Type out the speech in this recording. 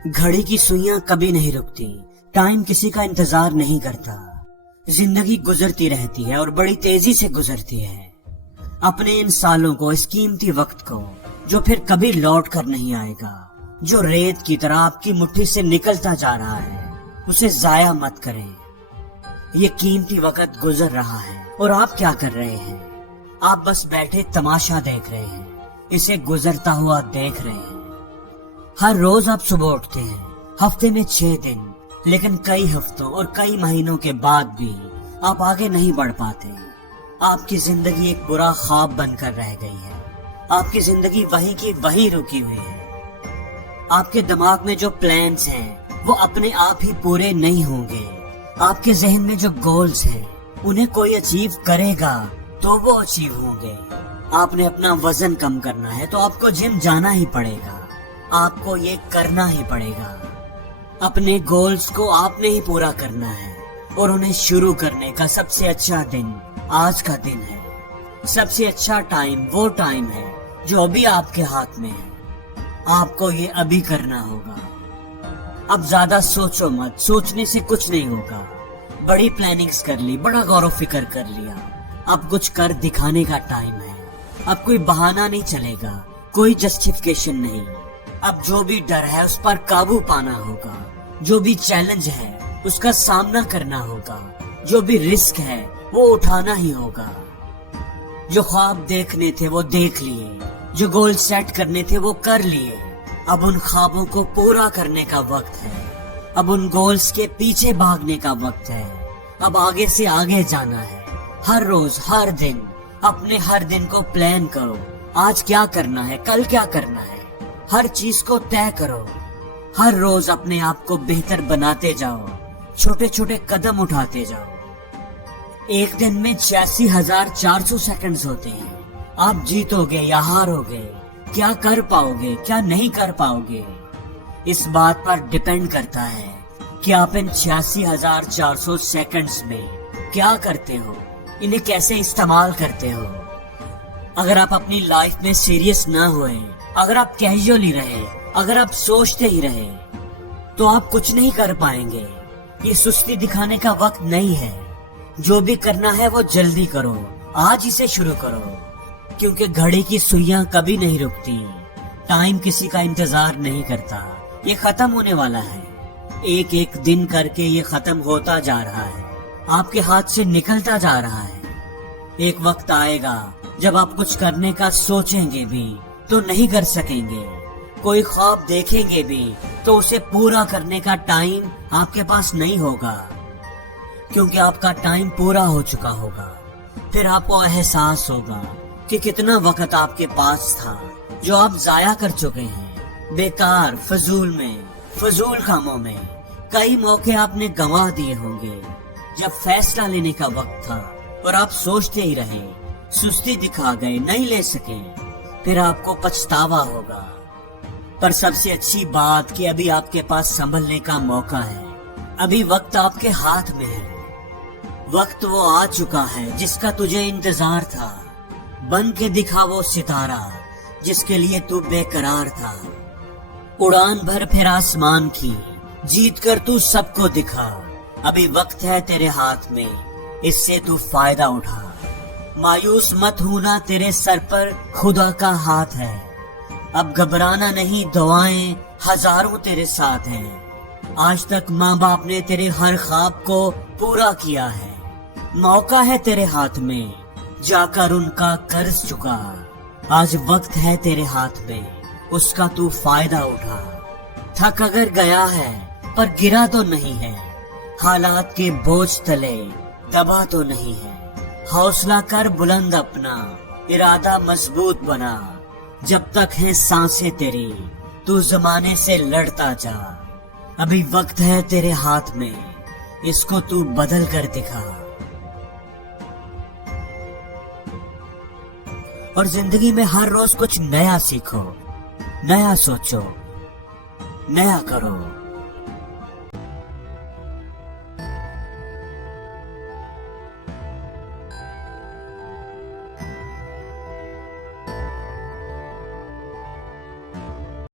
घड़ी की सुइयां कभी नहीं रुकती, टाइम किसी का इंतजार नहीं करता। जिंदगी गुजरती रहती है और बड़ी तेजी से गुजरती है। अपने इन सालों को, इस कीमती वक्त को, जो फिर कभी लौट कर नहीं आएगा, जो रेत की तरह आपकी मुट्ठी से निकलता जा रहा है, उसे जाया मत करें। ये कीमती वक्त गुजर रहा है और आप क्या कर रहे हैं? आप बस बैठे तमाशा देख रहे हैं, इसे गुजरता हुआ देख रहे हैं। हर रोज आप सुबह उठते हैं, हफ्ते में 6 दिन, लेकिन कई हफ्तों और कई महीनों के बाद भी आप आगे नहीं बढ़ पाते। आपकी जिंदगी एक बुरा ख्वाब बनकर रह गई है। आपकी जिंदगी वहीं की वहीं रुकी हुई है। आपके दिमाग में जो प्लान्स हैं वो अपने आप ही पूरे नहीं होंगे। आपके जहन में जो गोल्स हैं उन्हें कोई अचीव करेगा तो वो अचीव होंगे। आपने अपना वजन कम करना है तो आपको जिम जाना ही पड़ेगा। आपको ये करना ही पड़ेगा। अपने गोल्स को आपने ही पूरा करना है और उन्हें शुरू करने का सबसे अच्छा दिन आज का दिन है। सबसे अच्छा टाइम वो टाइम है जो अभी आपके हाथ में है। आपको ये अभी करना होगा। अब ज्यादा सोचो मत, सोचने से कुछ नहीं होगा। बड़ी प्लानिंग्स कर ली, बड़ा गौर फिक्र कर लिया। अब कुछ कर दिखाने का टाइम है। अब कोई बहाना नहीं चलेगा, कोई जस्टिफिकेशन नहीं। अब जो भी डर है उस पर काबू पाना होगा। जो भी चैलेंज है उसका सामना करना होगा। जो भी रिस्क है वो उठाना ही होगा। जो ख्वाब देखने थे वो देख लिए, जो गोल सेट करने थे वो कर लिए। अब उन ख्वाबों को पूरा करने का वक्त है। अब उन गोल्स के पीछे भागने का वक्त है। अब आगे से आगे जाना है। हर रोज, हर दिन, अपने हर दिन को प्लान करो। आज क्या करना है, कल क्या करना है, हर चीज को तय करो। हर रोज अपने आप को बेहतर बनाते जाओ। छोटे छोटे कदम उठाते जाओ। एक दिन में 86,400 सेकंड्स होते हैं। आप जीतोगे या हारोगे, क्या कर पाओगे, क्या नहीं कर पाओगे, इस बात पर डिपेंड करता है कि आप इन 86,400 सेकंड्स में क्या करते हो, इन्हें कैसे इस्तेमाल करते हो। अगर आप अपनी लाइफ में सीरियस ना हुए, अगर आप कैजुअली रहे, अगर आप सोचते ही रहे, तो आप कुछ नहीं कर पाएंगे। ये सुस्ती दिखाने का वक्त नहीं है। जो भी करना है वो जल्दी करो, आज इसे शुरू करो, क्योंकि घड़ी की सुइयां कभी नहीं रुकती। टाइम किसी का इंतजार नहीं करता। ये खत्म होने वाला है। एक एक दिन करके ये खत्म होता जा रहा है, आपके हाथ से निकलता जा रहा है। एक वक्त आएगा जब आप कुछ करने का सोचेंगे भी तो नहीं कर सकेंगे। कोई ख्वाब देखेंगे भी तो उसे पूरा करने का टाइम आपके पास नहीं होगा, क्योंकि आपका टाइम पूरा हो चुका होगा। फिर आपको एहसास होगा कि कितना वक्त आपके पास था जो आप जाया कर चुके हैं। बेकार, फजूल कामों में कई मौके आपने गंवा दिए होंगे। जब फैसला लेने का वक्त था और आप सोचते ही रहे, सुस्ती दिखा गए, नहीं ले सके, फिर आपको पछतावा होगा। पर सबसे अच्छी बात कि अभी आपके पास संभलने का मौका है। अभी वक्त आपके हाथ में है। वक्त वो आ चुका है जिसका तुझे इंतजार था। बन के दिखा वो सितारा जिसके लिए तू बेकरार था। उड़ान भर फिर आसमान की, जीत कर तू सबको दिखा। अभी वक्त है तेरे हाथ में, इससे तू फायदा उठा। मायूस मत होना, तेरे सर पर खुदा का हाथ है। अब घबराना नहीं, दुआएं हजारों तेरे साथ हैं। आज तक माँ बाप ने तेरे हर ख्वाब को पूरा किया है। मौका है तेरे हाथ में, जाकर उनका कर्ज चुका। आज वक्त है तेरे हाथ में, उसका तू फायदा उठा। थक अगर गया है पर गिरा तो नहीं है, हालात के बोझ तले दबा तो नहीं है। हौसला कर बुलंद अपना, इरादा मजबूत बना। जब तक है सांसें तेरी, तू जमाने से लड़ता जा। अभी वक्त है तेरे हाथ में, इसको तू बदल कर दिखा। और जिंदगी में हर रोज कुछ नया सीखो, नया सोचो, नया करो।